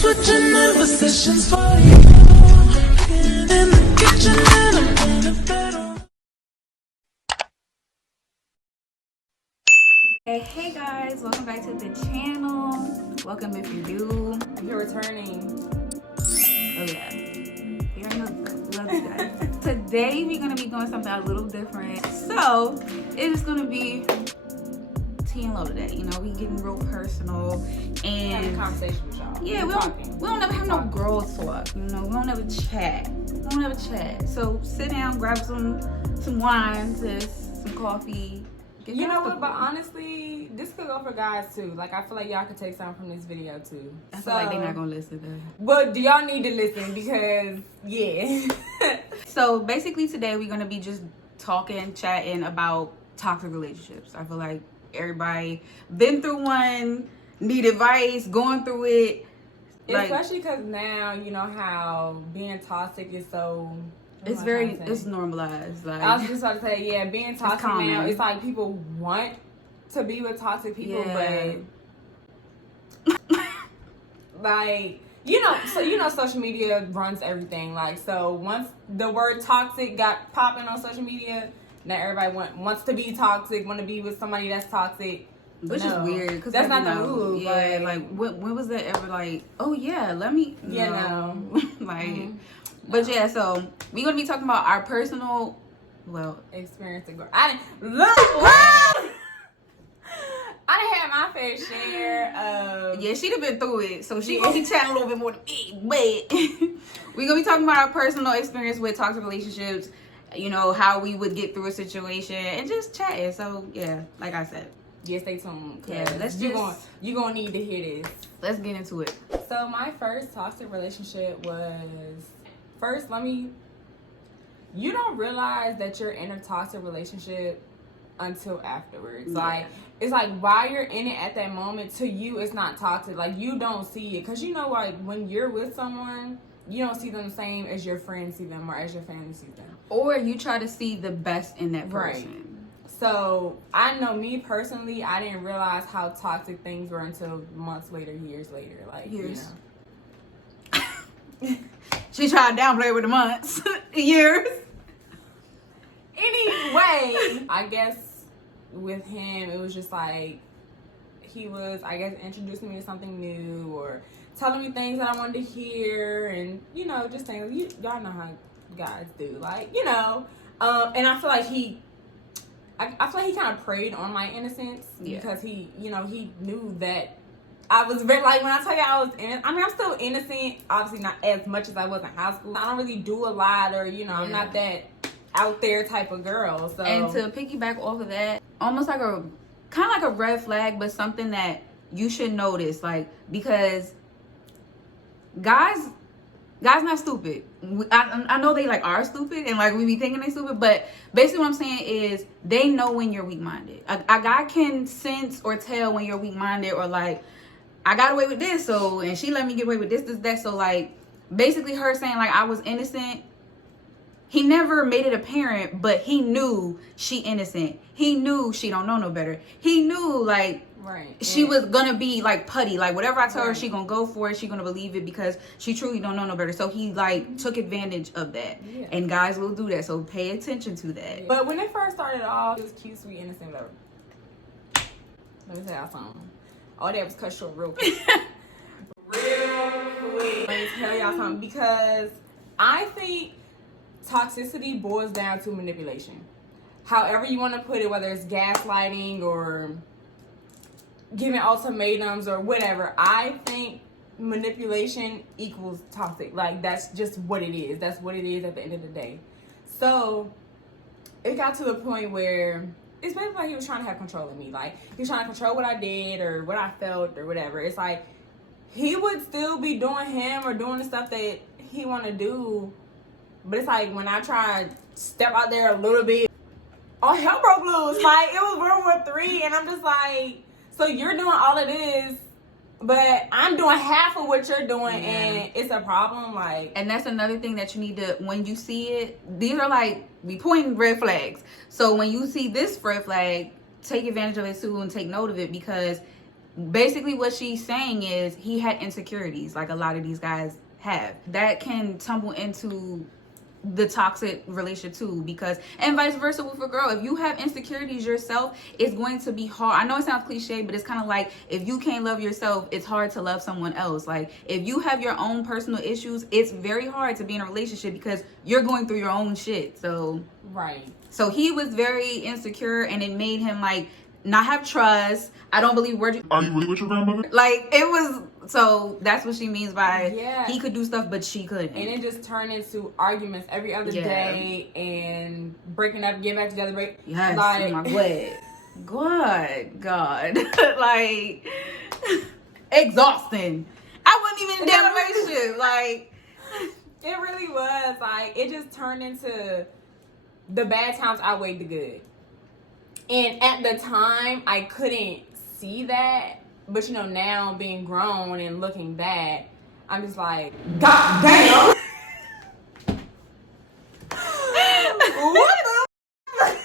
switching in positions for you. In the kitchen and I'm in the bedroom. Hey guys, welcome back to the channel. Welcome if you're new. If you're returning. Oh yeah. You already love this guy. Today we're gonna be doing something a little different. So it is gonna be tea and love today. You know, we getting real personal and having a conversation with y'all. Yeah, we don't ever have no girl talk. You know, we don't ever chat. So sit down, grab some wine, some coffee. You know what? But honestly, this could go for guys too. Like, I feel like y'all could take something from this video too. I feel like they're not gonna listen though. But do y'all need to listen because yeah. So basically today we're gonna be just talking, chatting about toxic relationships. I feel like everybody been through one, need advice, going through it. Especially because now you know how being toxic is so. It's normalized. Like, I was just about to say, yeah, being toxic now, it's like people want to be with toxic people, but like, social media runs everything. Like, so once the word toxic got popping on social media, now everybody wants to be toxic, want to be with somebody that's toxic. Which is weird because that's not the move. Yeah, like when was that ever like? Oh yeah, let me. Yeah, no. Like. Mm-hmm. But yeah, so we're gonna be talking about our personal, experience and growth. I didn't have my fair share of. Yeah, she'd have been through it, so she chatting a little bit more than me. But we're gonna be talking about our personal experience with toxic relationships. You know, how we would get through a situation and just chatting. So yeah, like I said. Yeah, stay tuned. Yeah, you gonna need to hear this. Let's get into it. So my first toxic relationship was. First, you don't realize that you're in a toxic relationship until afterwards. Yeah. Like, it's like while you're in it at that moment, to you, it's not toxic. Like, you don't see it. Because you know, like, when you're with someone, you don't see them the same as your friends see them or as your family sees them. Or you try to see the best in that person. Right. So, I know me personally, I didn't realize how toxic things were until months later, years later. Like, years. You know. She tried to downplay with the months, years. Anyway, I guess with him, it was just like he was, I guess, introducing me to something new or telling me things that I wanted to hear, and just things y'all know how guys do, like and I feel like he kind of preyed on my innocence because he knew that. I was very, like, when I tell you I was innocent, I mean, I'm still innocent, obviously not as much as I was in high school. I don't really do a lot or, I'm not that out there type of girl, so. And to piggyback off of that, almost like kind of like a red flag, but something that you should notice, like, because guys not stupid. I know they, like, are stupid and, like, we be thinking they stupid, but basically what I'm saying is they know when you're weak-minded. A guy can sense or tell when you're weak-minded or, like, I got away with this, and she let me get away with this, that. So, like, basically her saying, like, I was innocent. He never made it apparent, but he knew she innocent. He knew she don't know no better. He knew, like, she was gonna be, like, putty. Like, whatever I tell her, she gonna go for it. She gonna believe it because she truly don't know no better. So he, like, took advantage of that. Yeah. And guys will do that, so pay attention to that. But when it first started off, it was cute, sweet, innocent, whatever. Let me tell y'all something. All that was cut short real quick. Let me tell y'all something, because I think toxicity boils down to manipulation. However you want to put it, whether it's gaslighting or giving ultimatums or whatever, I think manipulation equals toxic. Like, that's just what it is. That's what it is at the end of the day. So it got to the point where it's basically like he was trying to have control of me. Like, he was trying to control what I did or what I felt or whatever. It's like he would still be doing him or doing the stuff that he want to do. But it's like when I try to step out there a little bit, oh, hell broke loose. Like, it was World War III. And I'm just like, so you're doing all of this, but I'm doing half of what you're doing, and it's a problem. Like, and that's another thing that you need to, when you see it, these are like, we pointing red flags. So when you see this red flag, take advantage of it too and take note of it, because basically what she's saying is he had insecurities like a lot of these guys have. That can tumble into the toxic relationship too, because, and vice versa with a girl. If you have insecurities yourself, it's going to be hard. I know it sounds cliche, but it's kind of like, if you can't love yourself, it's hard to love someone else. Like, if you have your own personal issues, it's very hard to be in a relationship because you're going through your own shit. So right. So he was very insecure, and it made him like not have trust. I don't believe we're. Are you really with your grandmother? Like, it was. So that's what she means by Yeah. he could do stuff, but she couldn't. And it just turned into arguments every other day, and breaking up, getting back together, break. Yes, like, oh my God, like exhausting. I wasn't even in damn relationship. Like, it really was. Like, it just turned into the bad times outweighed the good. And at the time, I couldn't see that. But, you know, now being grown and looking back, I'm just like, God damn! What the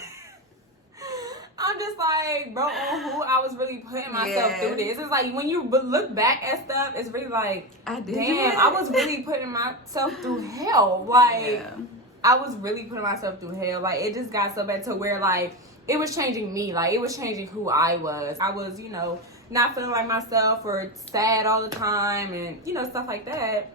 I'm just like, bro, on who I was really putting myself through this. It's like, when you look back at stuff, it's really like, damn, I was really putting myself through hell. Like, I was really putting myself through hell. Like, it just got so bad to where, like, it was changing me. Like, it was changing who I was. I was, you know, not feeling like myself or sad all the time and, you know, stuff like that.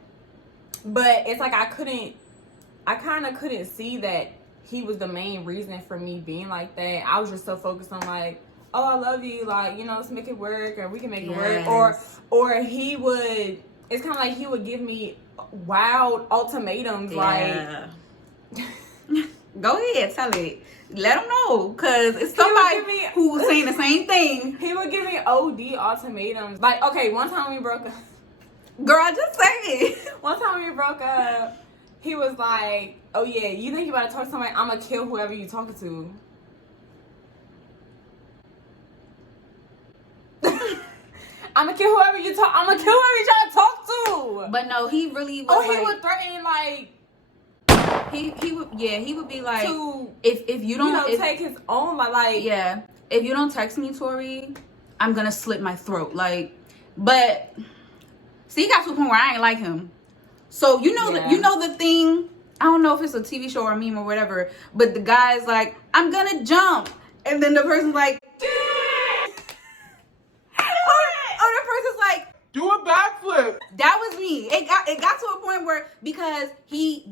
But it's like I kind of couldn't see that he was the main reason for me being like that. I was just so focused on like, oh, I love you. Like, you know, let's make it work, or we can make it work. Or he would, it's kind of like he would give me wild ultimatums. Yeah. Like, go ahead, tell it. Let them know, because it's somebody who was saying the same thing. He would give me OD ultimatums. Like, okay, one time we broke up. Girl, just say it. One time we broke up, he was like, oh yeah, you think you about to talk to somebody, I'm going to kill whoever you talking to. I'm going to kill whoever you talk. I'm going to kill whoever you trying to talk to. But no, he really was. Oh, like, he would threaten, like, he would be like, to, if you don't, you know, take his own, like, yeah, if you don't text me, Tori, I'm gonna slit my throat. Like, but see, he got to a point where I ain't like him. So you know, you know the thing. I don't know if it's a TV show or a meme or whatever, but the guy's like, I'm gonna jump, and then the person's like, or the person's like, do a backflip. that was me. It got to a point where, because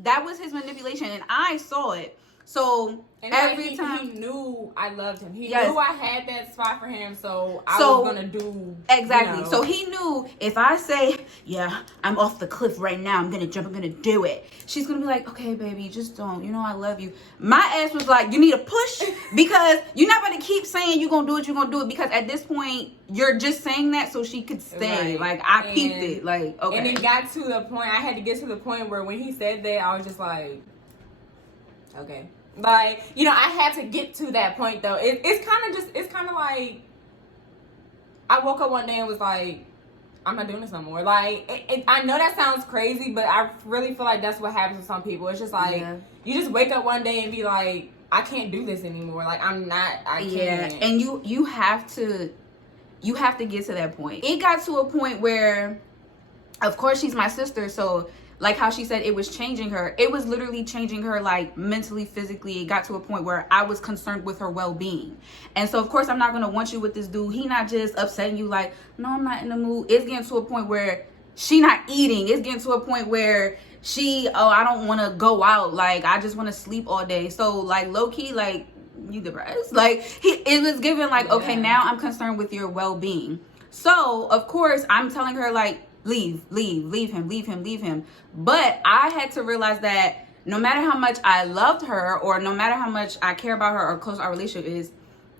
that was his manipulation, and I saw it. So and every like time he knew I loved him. He Yes. knew I had that spot for him, so I was gonna do exactly. You know. So he knew if I say, yeah, I'm off the cliff right now, I'm gonna jump, I'm gonna do it, she's gonna be like, okay, baby, just don't. You know I love you. My ass was like, you need a push, because you're not gonna keep saying you're gonna do it, you're gonna do it, because at this point you're just saying that so she could stay. Right. Like, I peeped it. Like, okay. And it got to the point, I had to get to the point where when he said that, I was just like, okay. Like, you know, I had to get to that point though. It's kind of like, I woke up one day and was like, I'm not doing this no more. Like, I know that sounds crazy, but I really feel like that's what happens with some people. It's just like, you just wake up one day and be like, I can't do this anymore. Like, I can't. Yeah, and you have to get to that point. It got to a point where, of course, she's my sister, so like how she said it was changing her. It was literally changing her, like, mentally, physically. It got to a point where I was concerned with her well-being. And so, of course, I'm not going to want you with this dude. He not just upsetting you like, no, I'm not in the mood. It's getting to a point where she not eating. It's getting to a point where I don't want to go out. Like, I just want to sleep all day. So, like, low-key, like, you depressed. Like, it was given, like, okay, now I'm concerned with your well-being. So, of course, I'm telling her, like, leave him. But I had to realize that no matter how much I loved her, or no matter how much I care about her or close our relationship is,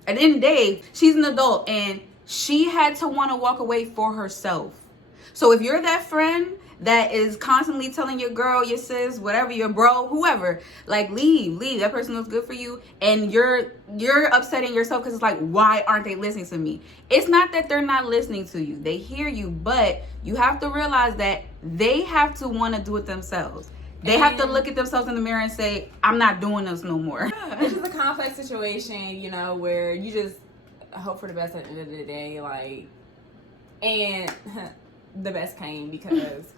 at the end of the day, she's an adult and she had to want to walk away for herself. So if you're that friend that is constantly telling your girl, your sis, whatever, your bro, whoever, like, leave, that person was good for you, and you're upsetting yourself because it's like, why aren't they listening to me? It's not that they're not listening to you. They hear you, but you have to realize that they have to want to do it themselves. They have to look at themselves in the mirror and say, I'm not doing this no more. It's just a complex situation, you know, where you just hope for the best at the end of the day. Like, And the best came because.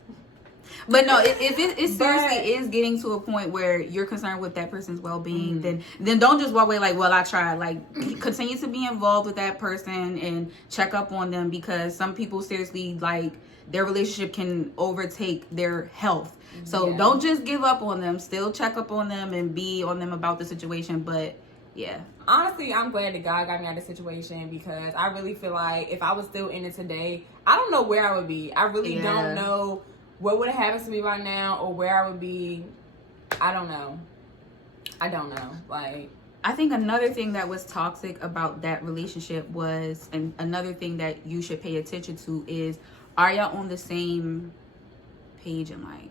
But no, if it seriously is getting to a point where you're concerned with that person's well-being, then don't just walk away like, well, I tried. Like, continue to be involved with that person and check up on them, because some people seriously, like, their relationship can overtake their health. So don't just give up on them. Still check up on them and be on them about the situation. But yeah. Honestly, I'm glad that God got me out of the situation, because I really feel like if I was still in it today, I don't know where I would be. I really don't know what would have happened to me by now, or where I would be. I don't know. Like, I think another thing that was toxic about that relationship was, and another thing that you should pay attention to is, are y'all on the same page in life?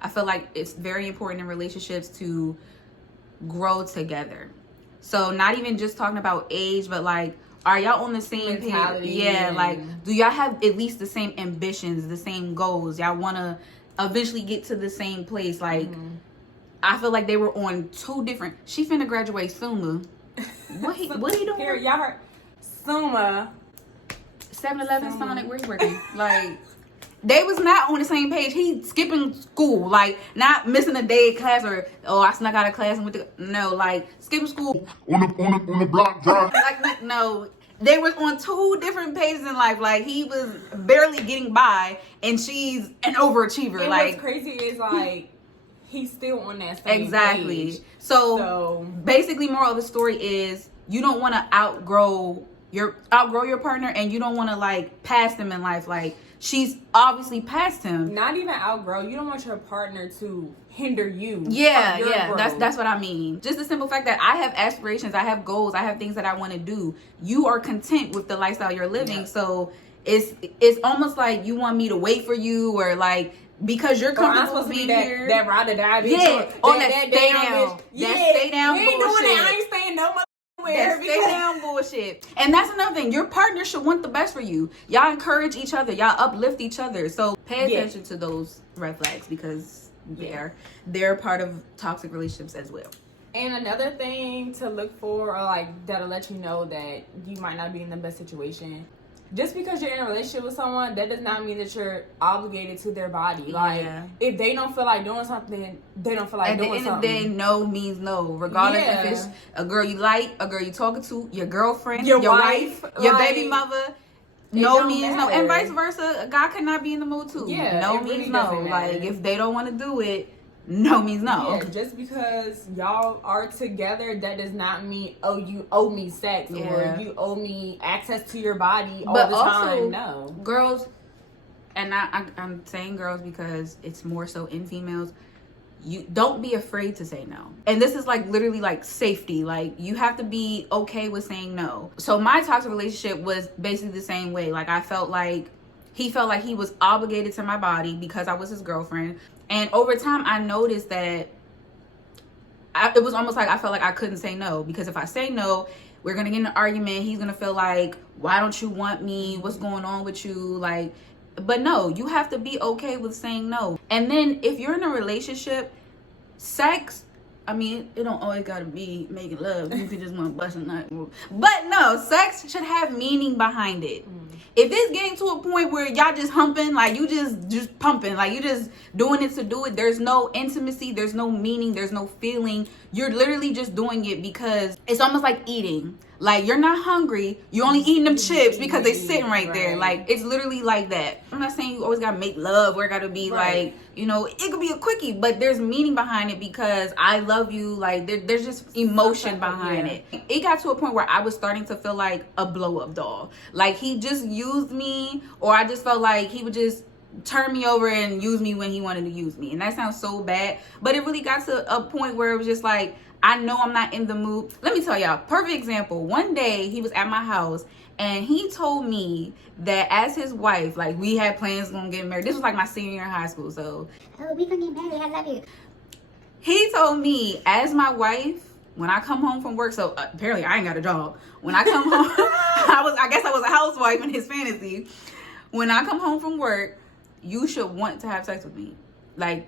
I feel like it's very important in relationships to grow together. So not even just talking about age, but like, are y'all on the same page? Yeah, like, do y'all have at least the same ambitions, the same goals? Y'all want to eventually get to the same place? Like, I feel like they were on two different. She finna graduate Summa. What he doing? Here, y'all heard Summa. 7-Eleven, Sonic, where he working? Like, they was not on the same page. He skipping school, like, not missing a day of class, or I snuck out of class and went to like skipping school On the block drive. like, no, they was on two different pages in life. Like, he was barely getting by, and she's an overachiever. And like, what's crazy is, like, he's still on that same exactly. page. So basically, moral of the story is, you don't want to outgrow your partner, and you don't want to like pass them in life. Like, she's obviously past him. Not even outgrow. You don't want your partner to hinder you. Yeah, from your growth. That's what I mean. Just the simple fact that I have aspirations, I have goals, I have things that I want to do. You are content with the lifestyle you're living. So it's almost like you want me to wait for you, or like, because you're comfortable being here. That ride or die bitch. Yeah, on that stay down. Bitch. That stay down we ain't bullshit. doing that. I ain't staying no motherfucking That stay down bullshit. And that's another thing. Your partner should want the best for you. Y'all encourage each other. Y'all uplift each other. So pay attention to those red flags, because they're part of toxic relationships as well. And another thing to look for, or like that'll let you know that you might not be in the best situation. Just because you're in a relationship with someone, that does not mean that you're obligated to their body. Like, if they don't feel like doing something, they don't feel like doing something. At the end of the day, no means no. Regardless if it's a girl you like, a girl you talking to, your girlfriend, your wife, your baby mother. No means no. And vice versa. A guy cannot be in the mood too. Yeah, no means really no. Like, if they don't want to do it, no means no. Yeah, just because y'all are together, that does not mean, oh, you owe me sex, or you owe me access to your body all the time. No. Girls, and I'm saying girls because it's more so in females, you don't be afraid to say no. And this is like literally like safety. Like, you have to be okay with saying no. So my toxic relationship was basically the same way. Like, I felt like he felt like he was obligated to my body because I was his girlfriend. And over time, I noticed that it was almost like I felt like I couldn't say no, because if I say no, we're going to get in an argument. He's going to feel like, why don't you want me? What's going on with you? Like, but no, you have to be okay with saying no. And then if you're in a relationship, sex, I mean, it don't always got to be making love. You could just want to bust a nut. But no, sex should have meaning behind it. If it's getting to a point where y'all just humping, like you just pumping, like you just doing it to do it, there's no intimacy, there's no meaning, there's no feeling. You're literally just doing it because it's almost like eating. Like, you're not hungry, you're only eating them chips because they sitting right there. Like, it's literally like that. I'm not saying you always gotta make love or gotta be like, you know, it could be a quickie, but there's meaning behind it because I love you. Like, there's just emotion behind it. It got to a point where I was starting to feel like a blow-up doll. Like, he just used me, or I just felt like he would just turn me over and use me when he wanted to use me. And that sounds so bad, but it really got to a point where it was just like, I know I'm not in the mood. Let me tell y'all, perfect example. One day he was at my house and he told me that as his wife, like, we had plans on getting married. This was like my senior year in high school, so. Oh, we gonna get married, I love you. He told me, as my wife, when I come home from work, so apparently I ain't got a job. When I come home, I guess I was a housewife in his fantasy. When I come home from work, you should want to have sex with me. Like,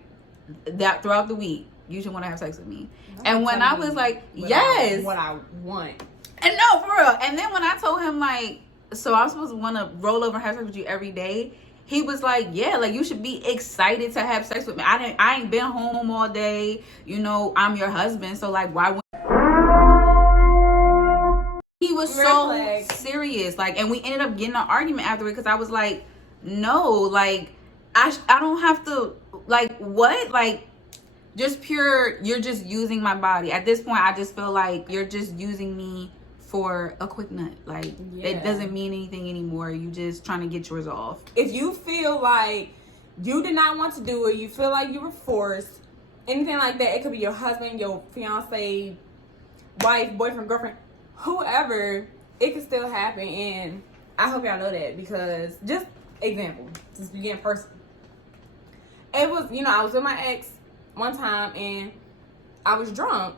that throughout the week, you should want to have sex with me. And when I was like, yes. What I want. And no, for real. And then when I told him, like, so I'm supposed to want to roll over and have sex with you every day. He was like, yeah, like, you should be excited to have sex with me. I ain't been home all day. You know, I'm your husband. So, like, why wouldn't... He was so serious. Like, and we ended up getting an argument after it because I was like, no, like, I don't have to, like, what? Like, just pure, you're just using my body. At this point, I just feel like you're just using me for a quick nut. Like, it doesn't mean anything anymore. You just trying to get yours off. If you feel like you did not want to do it, you feel like you were forced, anything like that, it could be your husband, your fiance, wife, boyfriend, girlfriend, whoever, it can still happen. And I hope y'all know that, because just example, just being personal. It was, you know, I was with my ex one time and I was drunk.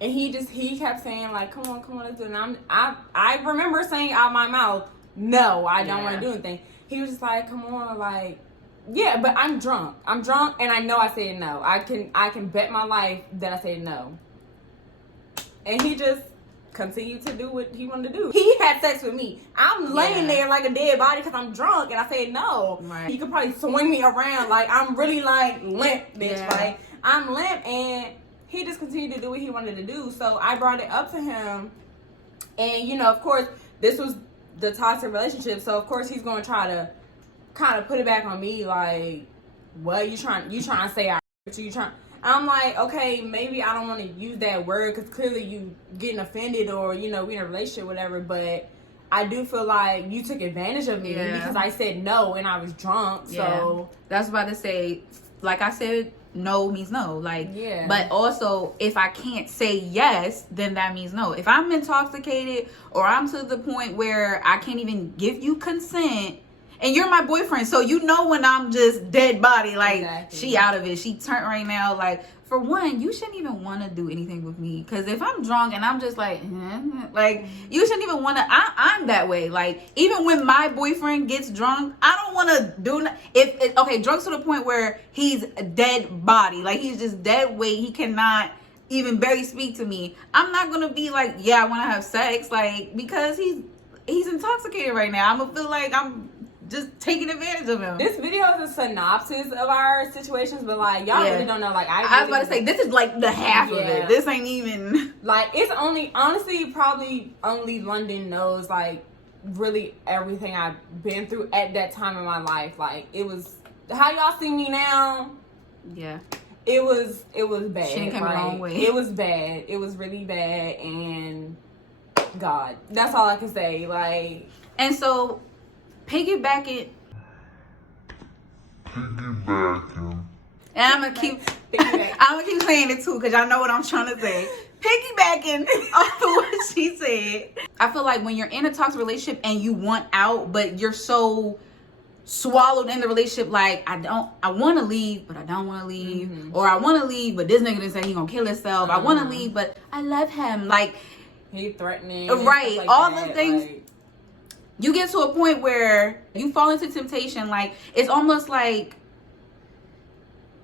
And he kept saying, like, come on, let's do it. And I remember saying out my mouth, no, I don't want to do anything. He was just like, come on, like, yeah, but I'm drunk. I'm drunk, and I know I said no. I can bet my life that I said no. And he just continued to do what he wanted to do. He had sex with me. I'm laying there like a dead body because I'm drunk, and I said no. Right. He could probably swing me around. Like, I'm really, like, limp, bitch. Yeah. Like, I'm limp, and he just continued to do what he wanted to do. So I brought it up to him. And, you know, of course, this was the toxic relationship. So, of course, he's going to try to kind of put it back on me. Like, what? You trying to say you trying... I'm like, okay, maybe I don't want to use that word because clearly you getting offended, or, you know, we in a relationship, whatever. But I do feel like you took advantage of me because I said no and I was drunk. So that's about to say, like I said, no means no. Like, but also, if I can't say yes, then that means no. If I'm intoxicated or I'm to the point where I can't even give you consent, and you're my boyfriend, so you know when I'm just dead body, like, she out of it, she turned right now. Like, for one, you shouldn't even want to do anything with me, because if I'm drunk and I'm just like, like, you shouldn't even want to. I'm that way. Like, even when my boyfriend gets drunk, I don't want to do okay, drunk to the point where he's a dead body, like, he's just dead weight, he cannot even barely speak to me. I'm not gonna be like, yeah, I want to have sex, like, because he's intoxicated right now. I'm gonna feel like I'm just taking advantage of him. This video is a synopsis of our situations, but, like, y'all really don't know. Like, I was about to say, this is like the half of it. This ain't even, like, it's only, honestly, probably only London knows, like, really everything I've been through at that time in my life. Like, it was, how y'all see me now, it was bad. She came a long way. It was bad. It was really bad, and God, that's all I can say. Like, and so piggybacking. And I'm gonna keep saying it too, because y'all know what I'm trying to say. Piggybacking off of what she said. I feel like when you're in a toxic relationship and you want out, but you're so swallowed in the relationship, like, I want to leave, but I don't want to leave. Or I want to leave, but this nigga didn't say he gonna kill himself. I want to leave, but I love him. Like, he threatening. Right. Like all that, the things. Like, you get to a point where you fall into temptation. Like, it's almost like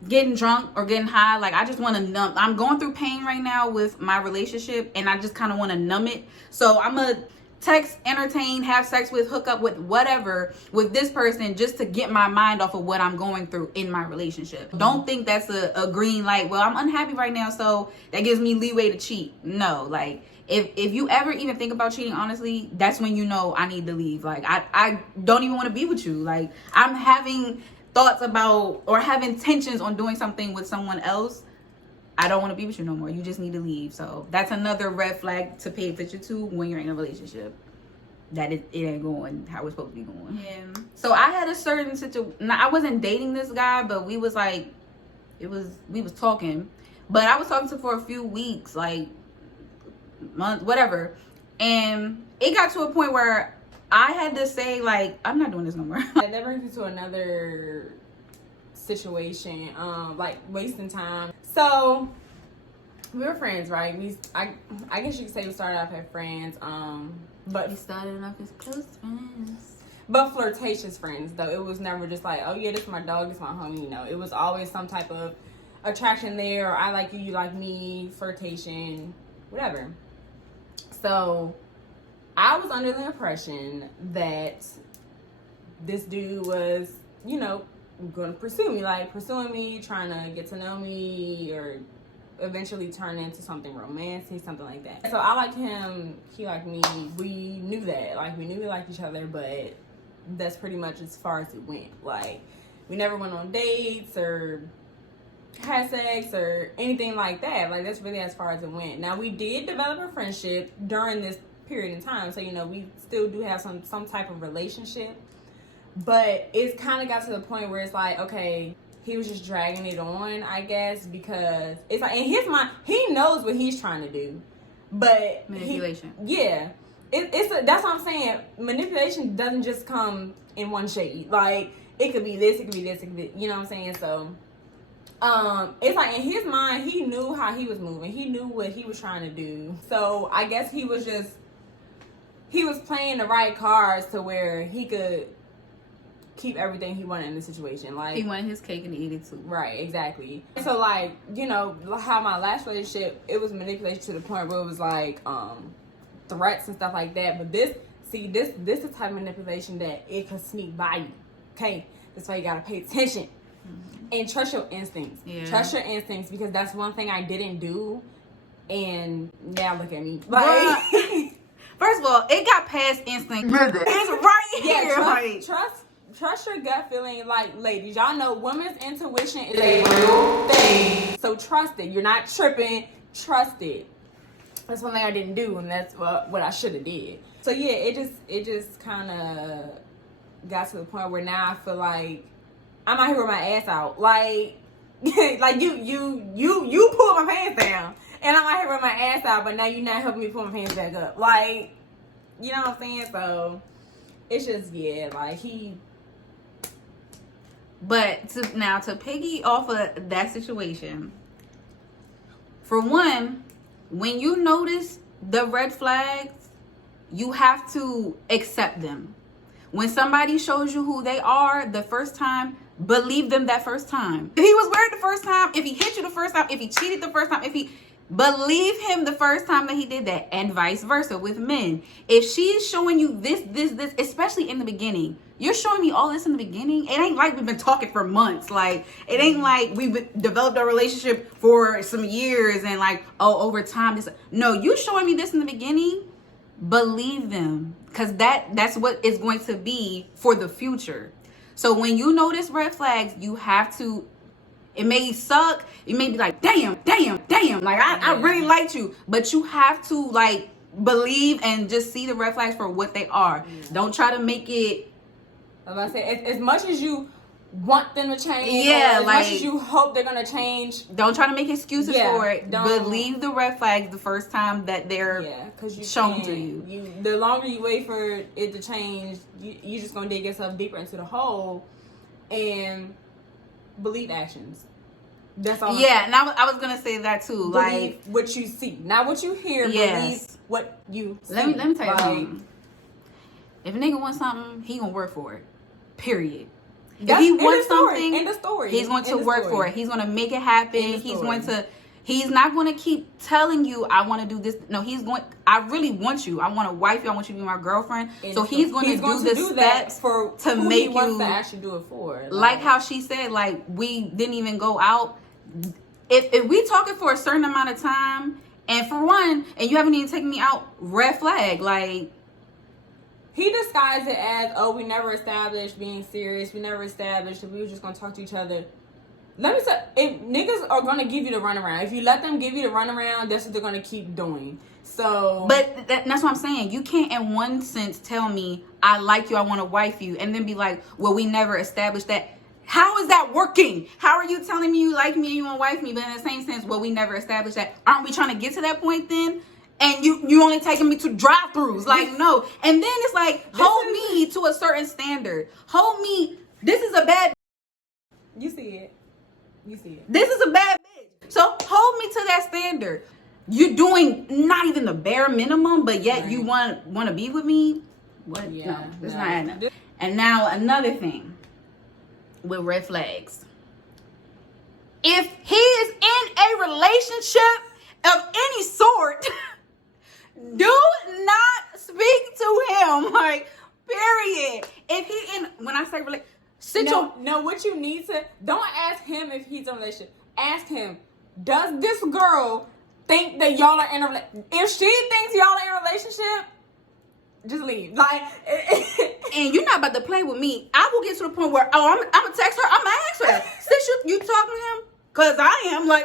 getting drunk or getting high. Like, I just want to numb. I'm going through pain right now with my relationship, and I just kind of want to numb it. So I'm going to text, entertain, have sex with, hook up with, whatever, with this person, just to get my mind off of what I'm going through in my relationship. Don't think that's a green light. Well, I'm unhappy right now, so that gives me leeway to cheat. No, like, if you ever even think about cheating, honestly, that's when you know I need to leave. Like, I don't even want to be with you. Like, I'm having thoughts about or have intentions on doing something with someone else. I don't want to be with you no more. You just need to leave. So that's another red flag to pay attention to when you're in a relationship. That it ain't going how it's supposed to be going. Yeah. So I had a certain situation. Now, I wasn't dating this guy, but we was like, we was talking. But I was talking to him for a few weeks, like, months, whatever. And it got to a point where I had to say, like, I'm not doing this no more. That brings me to another situation, like, wasting time. So we were friends, right? I guess you could say we started off as friends, but we started off as close friends, but flirtatious friends. Though it was never just like, oh yeah, this is my dog, this is my homie. You know, it was always some type of attraction there, or I like you, you like me, flirtation, whatever. So I was under the impression that this dude was, you know, going to pursue me, like pursuing me, trying to get to know me, or eventually turn into something romantic, something like that. So I like him, he liked me. We knew that, like we knew we liked each other, but that's pretty much as far as it went. Like we never went on dates or had sex or anything like that. Like that's really as far as it went. Now we did develop a friendship during this period in time, so you know we still do have some type of relationship, but it's kind of got to the point where it's like, okay, he was just dragging it on, I guess, because it's like in his mind he knows what he's trying to do, but Manipulation. That's what I'm saying. Manipulation doesn't just come in one shade. Like it could be this, it could be this, it could be, you know what I'm saying? So it's like in his mind he knew how he was moving, he knew what he was trying to do. So I guess he was playing the right cards to where he could keep everything he wanted in the situation. Like He wanted his cake and eat it too. right, exactly. So like, you know, how my last relationship, it was manipulation to the point where it was like threats and stuff like that. But this is the type of manipulation that it can sneak by you. Okay, that's why you gotta pay attention and trust your instincts. Yeah. Trust your instincts, because that's one thing I didn't do, and now look at me. Like, First of all, it got past instinct. Nigga. It's right here. yeah, like, trust your gut feeling. Like, ladies, y'all know women's intuition is a real thing. So trust it. You're not tripping. Trust it. That's one thing I didn't do, and that's what I should have did. So yeah, it just kind of got to the point where now I feel like I'm out here with my ass out. Like, like you pulled my pants down, and I'm out here with my ass out, but now you're not helping me pull my pants back up. Like, you know what I'm saying? So it's just, yeah, like But to piggy off of that situation, for one, when you notice the red flags, you have to accept them. When somebody shows you who they are the first time, believe them that first time. If he was weird the first time, if he hit you the first time, if he cheated the first time, believe him the first time that he did that, and vice versa with men. If she's showing you this, especially in the beginning, you're showing me all this in the beginning. It ain't like we've been talking for months. Like, it ain't like we've developed a relationship for some years and like, oh, over time. No, you showing me this in the beginning, believe them, because that's what it's going to be for the future. So when you notice red flags, you have to. It may suck. It may be like, damn. Like, I really liked you. But you have to, like, believe and just see the red flags for what they are. Yeah. Don't try to make it. I was about to say, as much as you want them to change, yeah, as much as you hope they're going to change. Don't try to make excuses for it. Believe the red flags the first time that they're shown to you. The longer you wait for it to change, you're just going to dig yourself deeper into the hole. And believe actions. That's all. Yeah, and I was gonna say that too. Believe like what you see, not what you hear. Yes. Believe what you see. Let me tell you something. If a nigga wants something, he gonna work for it. Period. If he wants something, he's going to work for it. He's going to make it happen. He's not going to keep telling you, I want to do this. No, I really want you. I want to wife you. I want you to be my girlfriend. So he's going to do the steps to make you to actually do it for. Like how she said, like, we didn't even go out. If we talking for a certain amount of time, and for one, and you haven't even taken me out, red flag. Like, he disguised it as, oh, we never established being serious. We never established that we were just going to talk to each other. Let me say, if niggas are going to give you the runaround, if you let them give you the runaround, that's what they're going to keep doing. So, but that's what I'm saying. You can't, in one sense, tell me I like you, I want to wife you, and then be like, well, we never established that. How is that working? How are you telling me you like me and you want to wife me, but in the same sense, well, we never established that? Aren't we trying to get to that point then? And you only taking me to drive-thrus. Like, no. And then it's like, hold me to a certain standard. Hold me. This is a bad. You see it. This is a bad bitch. So hold me to that standard. You're doing not even the bare minimum, but yet you want to be with me? What? Yeah, no, that's not adding up. And now another thing with red flags. If he is in a relationship of any sort, Do not speak to him. Like, period. If he in, when I say No, what you need to, don't ask him if he's in a relationship. Ask him, does this girl think that y'all are in a relationship? If she thinks y'all are in a relationship, just leave. Like, and you're not about to play with me. I will get to the point where, I'm gonna text her. I'm gonna ask her. Since you talking to him, cause I am like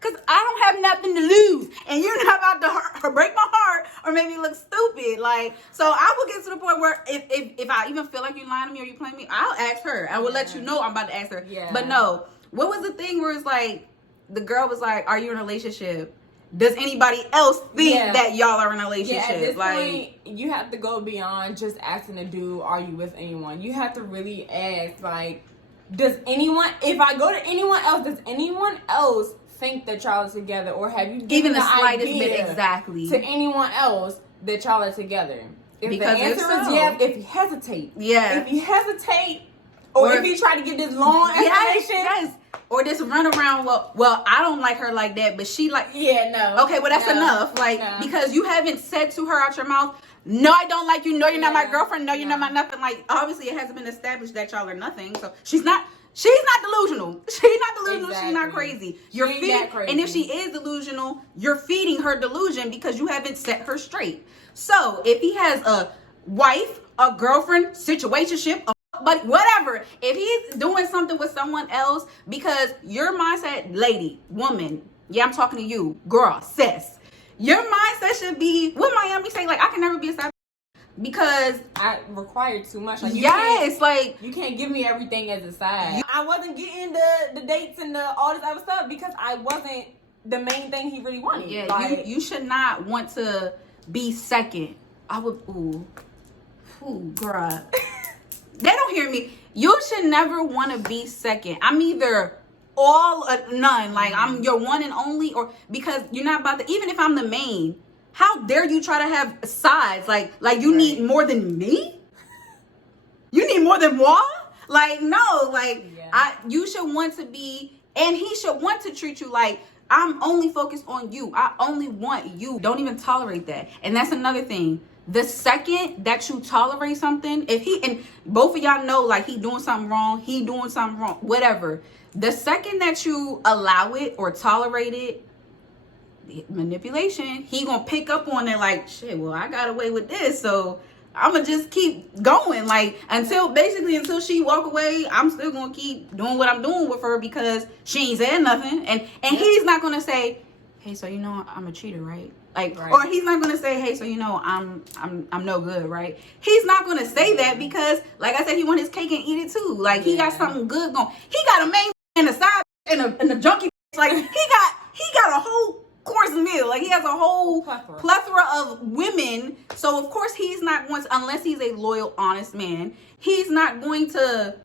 cause I don't have nothing to lose, and you're not about to hurt or break my heart or make me look stupid. Like, so I will get to the point where if I even feel like you're lying to me or you playing me, I'll ask her. I will let you know I'm about to ask her. Yeah. But no, what was the thing where it's like the girl was like, "Are you in a relationship? Does anybody else think that y'all are in a relationship?" Yeah, at this like, point, you have to go beyond just asking a dude, "Are you with anyone?" You have to really ask, like, does anyone? If I go to anyone else, does anyone else think that y'all are together, or have you given even the the slightest idea bit exactly to anyone else that y'all are together? If Because the answer if so, is yes, if you hesitate, if you hesitate, or if you try to give this long explanation, yes. Or this run around, well, I don't like her like that, but she like, no. Okay, well, that's enough. Like, because you haven't said to her out your mouth, "No, I don't like you. No, you're not my girlfriend. No, you're not my nothing." Like, obviously, it hasn't been established that y'all are nothing. So she's not delusional. She's not delusional. Exactly. She's not crazy. She You're ain't feeding, that crazy. and if she is delusional, you're feeding her delusion because you haven't set her straight. So if he has a wife, a girlfriend, situationship, but whatever, if he's doing something with someone else, because your mindset, lady, woman, I'm talking to you, girl, sis, your mindset should be what Miami say, like, I can never be a side because I require too much. Like, you can't give me everything as a side. I wasn't getting the dates and all this other stuff because I wasn't the main thing he really wanted. Yeah, like, you should not want to be second. I would, ooh, girl. They don't hear me. You should never want to be second. I'm either all or none. Like, I'm your one and only, or because you're not about to, even if I'm the main, how dare you try to have sides? Like you need more than me? You need more than moi? Like, no, like, you should want to be, and he should want to treat you like, I'm only focused on you. I only want you. Don't even tolerate that. And that's another thing. The second that you tolerate something, if he, and both of y'all know, like, he doing something wrong, whatever. The second that you allow it or tolerate it, manipulation, he gonna pick up on it like, shit, well, I got away with this, so I'm gonna just keep going. Like, until she walk away, I'm still gonna keep doing what I'm doing with her because she ain't saying nothing. And he's not gonna say, "Hey, so you know I'm a cheater, right?" Like, or he's not gonna say, "Hey, so you know I'm no good, right?" He's not gonna say that because, like I said, he want his cake and eat it too. Like, he got something good going. He got a main and a side and a junkie. Like, he got a whole course meal. Like, he has a whole plethora of women. So of course he's not going to, unless he's a loyal, honest man, he's not going to,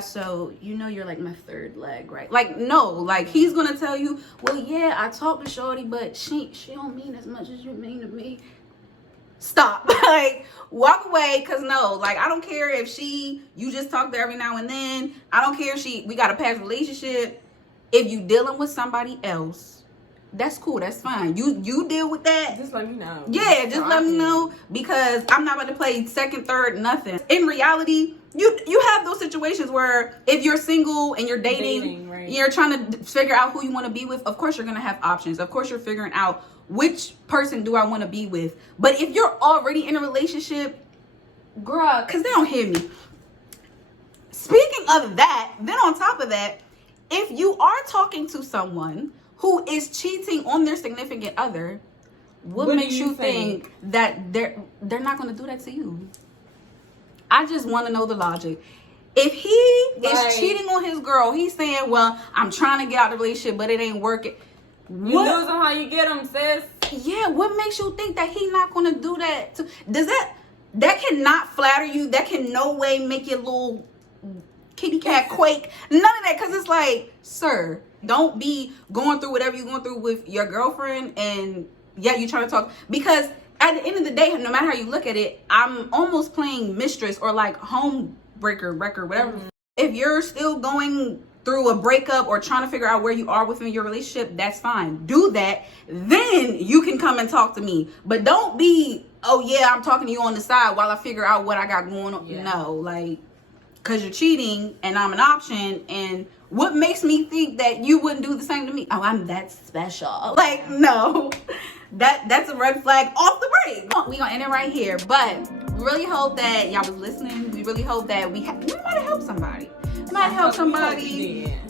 so you know you're like my third leg, right? Like, no, like, he's gonna tell you, well, yeah, I talked to shorty, but she don't mean as much as you mean to me. Stop. Like, walk away, because no, like, I don't care if you just talk to her every now and then. I don't care if we got a past relationship. If you dealing with somebody else, that's cool, that's fine. You deal with that. Just let me know. Yeah, just let me know, because I'm not about to play second, third, nothing. In reality, you have those situations where if you're single and you're dating right. You're trying to figure out who you want to be with. Of course you're going to have options. Of course you're figuring out which person do I want to be with. But if you're already in a relationship, girl, because they don't hear me. Speaking of that, then on top of that, if you are talking to someone who is cheating on their significant other, what makes you think that they're not going to do that to you? I just want to know the logic. If he is cheating on his girl, he's saying, well, I'm trying to get out of the relationship, but it ain't working. You lose them how you get them, sis. Yeah, what makes you think that he's not going to do that? Does that cannot flatter you? That can no way make your little kitty cat quake? None of that, because it's like, sir, don't be going through whatever you're going through with your girlfriend, and you're trying to talk, because at the end of the day, no matter how you look at it, I'm almost playing mistress or like home breaker, wrecker, whatever. Mm-hmm. If you're still going through a breakup or trying to figure out where you are within your relationship, that's fine. Do that. Then you can come and talk to me. But don't be, oh yeah, I'm talking to you on the side while I figure out what I got going on. Yeah. No, like, because you're cheating and I'm an option. And what makes me think that you wouldn't do the same to me? Oh, I'm that special. Like, no. That's a red flag off the break. We gonna end it right here. But we really hope that y'all was listening. We really hope that we might have helped somebody.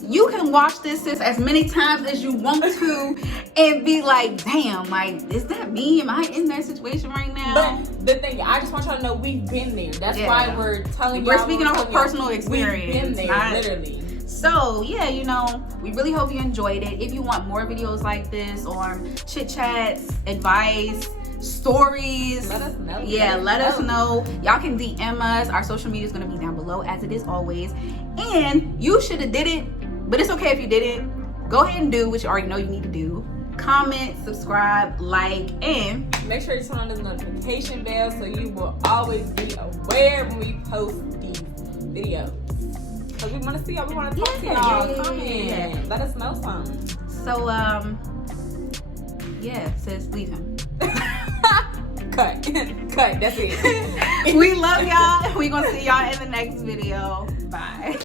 You can watch this sis as many times as you want to and be like, damn, like, is that me? Am I in that situation right now? But the thing, I just want y'all to know we've been there. That's why we're telling you. We're speaking of a personal experience. We've been there, literally. So yeah, you know, we really hope you enjoyed it. If you want more videos like this or chit chats, advice, stories, let us know. Yeah, let us know. Y'all can DM us. Our social media is going to be down below as it is always. And you should have did it, but it's okay if you didn't. Go ahead and do what you already know you need to do. Comment, subscribe, like, and make sure you turn on the notification bell so you will always be aware when we post these videos. Because we want to see y'all. We want to talk to y'all. Comment. Let us know something. So, yeah, sis, leave him. Cut. That's it. We love y'all. We're going to see y'all in the next video. Bye.